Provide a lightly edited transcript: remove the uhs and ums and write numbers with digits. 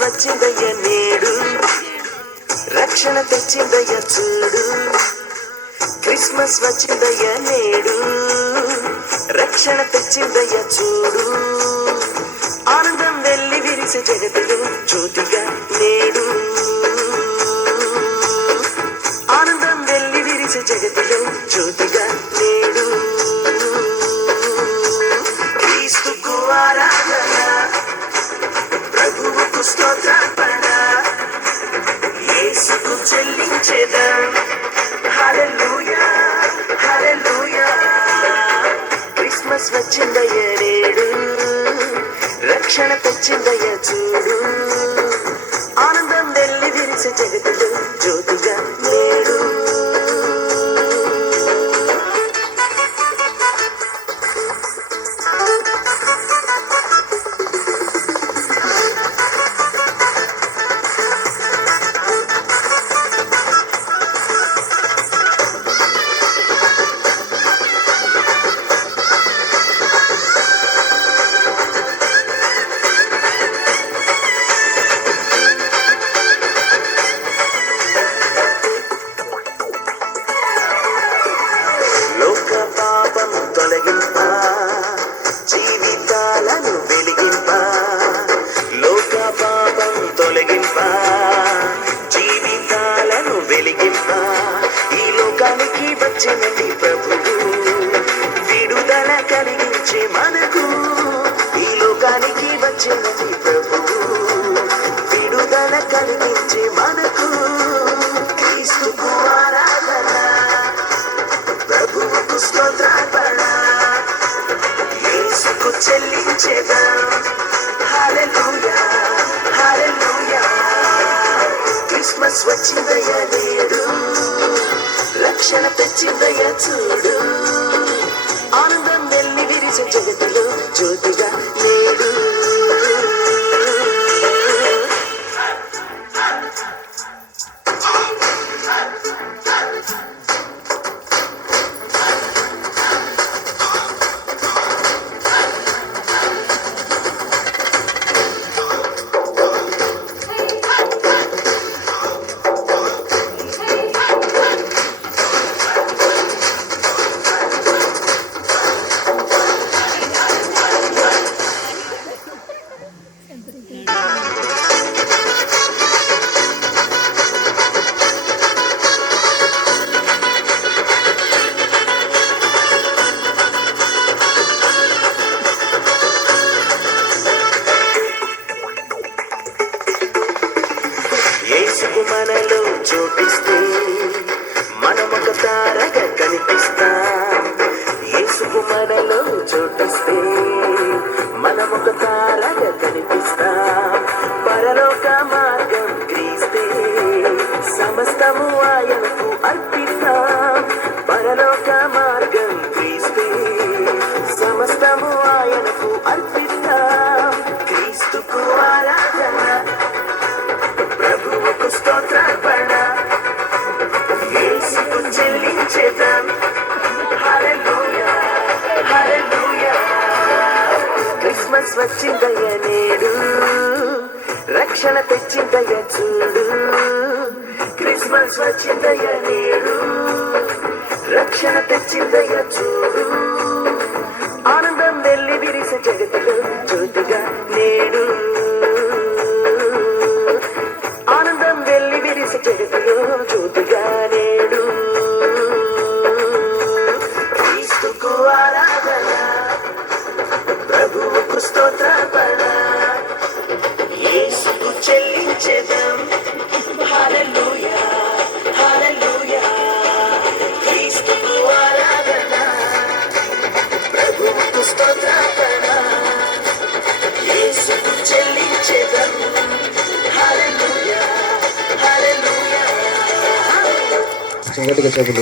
వచ్చిందయ్య నేడు, రక్షణ తెచ్చిందయ్య చూడు. క్రిస్మస్ వచ్చిందయ్య నేడు, రక్షణ తెచ్చిందయ్య చూడు. ఆనందం వెళ్ళి విరిసి జగతిలో జ్యోతిగా నేడు, ఆనందం వెళ్ళి విరిసి జగతిలో జ్యోతిగా నేడు. క్రీస్తుకు ఆరాధన, ప్రభువుకు స్తోత్రార్పణ, యేసుకు చెల్లించేదం. హల్లెలూయా హల్లెలూయా. క్రిస్మస్ వచ్చిందయ్య నేడు, రక్షణ తెచ్చిందయ్య చూడు. ఆనందం వెళ్ళి విరిసి జగతిలో జ్యోతిగా నేడు. తొలగింప, జీవితాలను వెలిగింప. లోక పాపం తొలగింప, జీవితాలను వెలిగింప. ఈ లోకానికి వచ్చినది ప్రభువు, విడుదల కలిగించే మనకు. ఈ లోకానికి వచ్చినది ప్రభువు, విడుదల కలిగించే మనకు. క్రీస్తుకు ఆరాధన, ప్రభువుకు స్తోత్రార్పణ, యేసుకు చెల్లించేదం. హల్లెలూయా హల్లెలూయా. క్రిస్మస్ వచ్చిందయ్య నేడు, రక్షణ తెచ్చిందయ్య చూడు. ఆనందం వెళ్ళి విరిసే జగతిలో జ్యోతిగా నేడు. యేసుకు మనలో చోటిస్తే మనమొక తారగా కనిపిస్తాం. యేసుకు మనలో చోటిస్తే మనమొక తారగా కనిపిస్తాం. పరలోక మార్గం క్రీస్తే, సమస్తము ఆయనకు అర్పిస్తాం. పరలోక మార్గం క్రీస్తే, సమస్తము ఆయనకు అర్పిస్తాం. క్రీస్తుకు ఆరాధన, ప్రభువుకు స్తోత్రార్పణ, యేసుకు చెల్లించేదం. హల్లెలూయా హల్లెలూయా. క్రిస్మస్ వచ్చిందయ్య నేడు, రక్షణ తెచ్చిందయ్య చూడు. క్రిస్మస్ వచ్చిందయ్య నేడు, రక్షణ తెచ్చిందయ్య చూడు. ఆనందం వెళ్ళి విరిసే జగతిలో జ్యోతిగా నేడు. ఆనందం వెళ్ళి విరిసే జగతిలో జ్యోతిగా నేడు. క్రీస్తుకు ఆరాధన, ప్రభువుకు స్తోత్రార్పణ, యేసుకు చెల్లించేదం. హల్లెలూయా హల్లెలూయా. క్రీస్తుకు ఆరాధన, ప్రభువుకు స్తోత్రార్పణ, యేసుకు చెల్లించేదం. చింగటిగా చేపలు